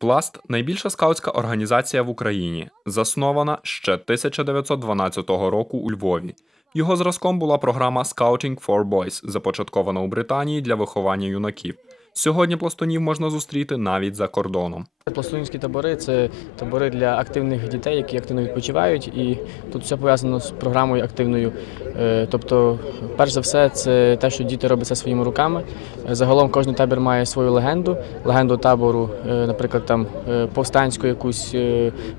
Пласт найбільша скаутська організація в Україні, заснована ще 1912 року у Львові. Його зразком була програма Scouting for Boys, започаткована у Британії для виховання юнаків. Сьогодні пластунів можна зустріти навіть за кордоном. Пластунські табори це табори для активних дітей, які активно відпочивають, і тут все пов'язано з програмою активною. Е, Тобто, перш за все, це те, що діти роблять це своїми руками. Загалом кожен табір має свою легенду, легенду табору, е, наприклад, там е, повстанську, якусь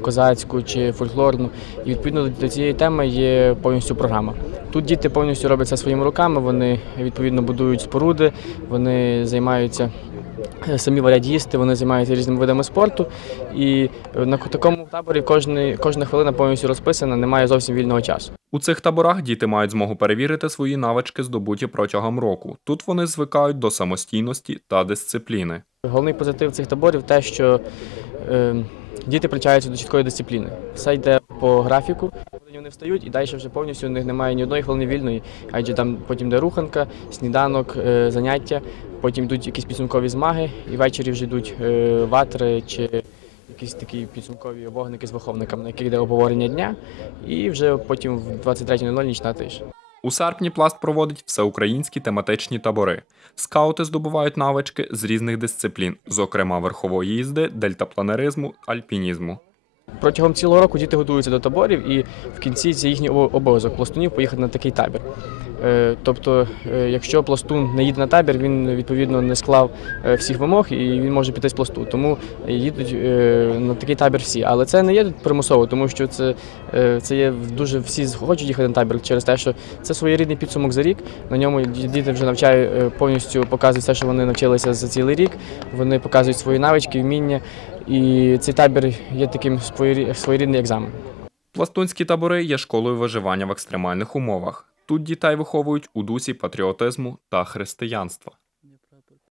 козацьку чи фольклорну. І відповідно до цієї теми є повністю програма. Тут діти повністю роблять це своїми руками. Вони відповідно будують споруди, вони займаються е, самі варять їсти, вони займаються різними видами спорту. І на такому таборі кожна, кожна хвилина повністю розписана, немає зовсім вільного часу. У цих таборах діти мають змогу перевірити свої навички, здобуті протягом року. Тут вони звикають до самостійності та дисципліни. Головний позитив цих таборів те, що е, діти привчаються до чіткої дисципліни. Все йде по графіку, вони встають, і далі вже повністю у них немає ні одної хвилини вільної, адже там потім йде руханка, сніданок, е, заняття, потім йдуть якісь підсумкові змаги, і ввечері вже йдуть е, ватри чи якісь такі підсумкові вогники з виховниками, на яких йде обговорення дня, і вже потім в 23.00 нічна тиша. У серпні пласт проводить всеукраїнські тематичні табори. Скаути здобувають навички з різних дисциплін, зокрема верхової їзди, дельтапланеризму, альпінізму. Протягом цілого року діти готуються до таборів, і в кінці це їхній обов'язок пластунів поїхати на такий табір. Е, Тобто, е, якщо пластун не їде на табір, він відповідно не склав е, всіх вимог і він може піти з пласту. Тому їдуть на такий табір всі. Але це не є примусово, тому що це, це є дуже всі хочуть їхати на табір через те, що це своєрідний підсумок за рік. На ньому діти вже навчають повністю показують все, що вони навчилися за цілий рік. Вони показують свої навички, вміння. І цей табір є таким своєрі- своєрідний екзамен. Пластунські табори є школою виживання в екстремальних умовах. Тут дітей виховують у дусі патріотизму та християнства.